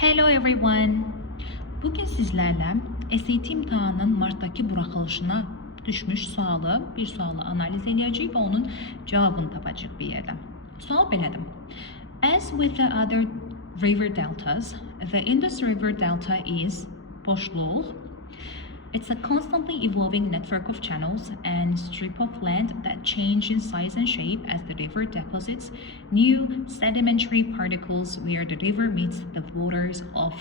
Hello everyone. Bugün sizlerle SAT imtahanının Mart'taki buraxılışına düşmüş bir sualı analiz edəcəyik və onun cavabını tapacağıq bir yerdən. Sual belədir. As with the other river deltas, the Indus River Delta is boşluq. It's a constantly evolving network of channels and strip of land that change in size and shape as the river deposits new sedimentary particles where the river meets the waters of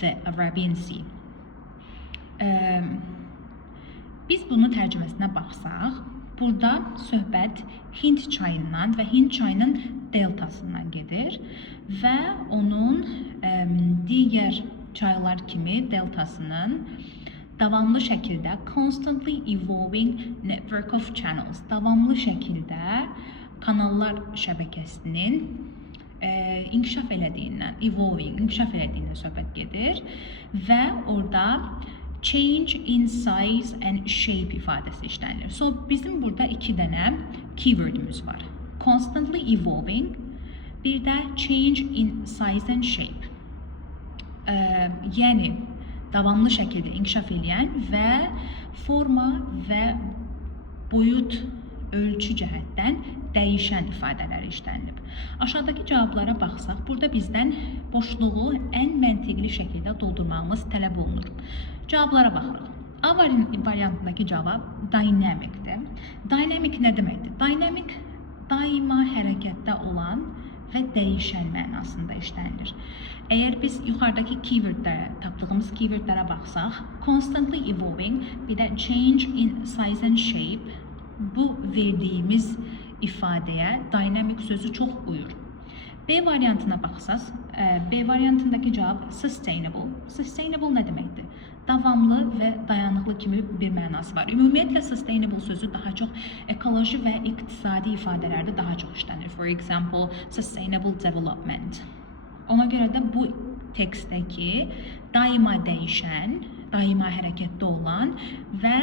the Arabian Sea. Biz bunun tərcüməsinə baxsaq, burada söhbət Hind çayından və Hind çayının deltasından gedir və onun digər çaylar kimi deltasının davamlı şəkildə constantly evolving network of channels, davamlı şəkildə kanallar şəbəkəsinin inkişaf elədiyindən, inkişaf elədiyindən söhbət gedir və orada change in size and shape ifadəsi işlənilir. So bizim burada iki dənə keywordümüz var. Constantly evolving, bir də change in size and shape. Yəni davamlı şəkildə inkişaf edən və forma və boyut ölçü cəhətdən dəyişən ifadələr işlənilib. Aşağıdakı cavablara baxsaq, burada bizdən boşluğu ən məntiqli şəkildə doldurmağımız tələb olunur. Cavablara baxırıq. A variantındakı cavab dynamicdir. Dynamic nə deməkdir? Dynamic daima hərəkətdə olan və dəyişən mənasında işlənilir. Əgər biz yuxarıdakı tapdığımız keywordlərə baxsaq, constantly evolving, bir də change in size and shape, bu verdiyimiz ifadəyə dynamic sözü çox uyur. B variantına baxsaq, B variantındakı cavab sustainable. Sustainable nə deməkdir? Davamlı və dayanıqlı kimi bir mənası var. Ümumiyyətlə, sustainable sözü daha çox ekoloji və iqtisadi ifadələrdə daha çox işlənir. For example, sustainable development. Ona görə də bu tekstdəki daima dəyişən, daima hərəkətdə olan və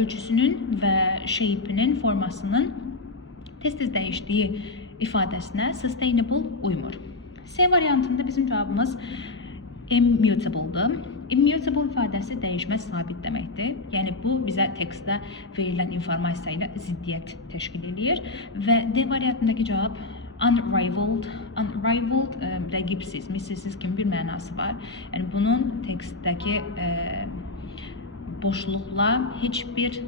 ölçüsünün və shape'inin, formasının tez-tez dəyişdiyi ifadəsinə sustainable uymur. C variantında bizim cavabımız immutable'dır. Immutable ifadəsi dəyişməz sabit deməkdir. Yəni bu bizə tekstdə verilən informasiya ilə ziddiyyət təşkil edir və D variantındakı cavab unrivaled. Unrivaled rəqibsiz, misilsiz kimi bir mənası var. Yəni bunun tekstdəki boşluqla heç bir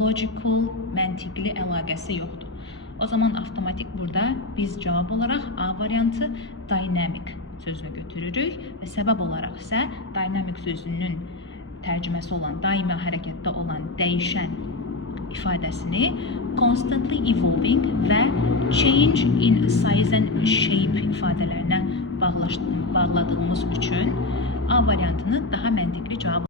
logical, məntiqli əlaqəsi yoxdur. O zaman avtomatik burada biz cavab olaraq A variantı dynamic sözünü götürürük və səbəb olaraq isə dynamic sözünün tərcüməsi olan, daima hərəkətdə olan, dəyişən ifadəsini constantly evolving və change in size and shape ifadələrinə bağladığımız üçün A variantını daha məntiqli cavab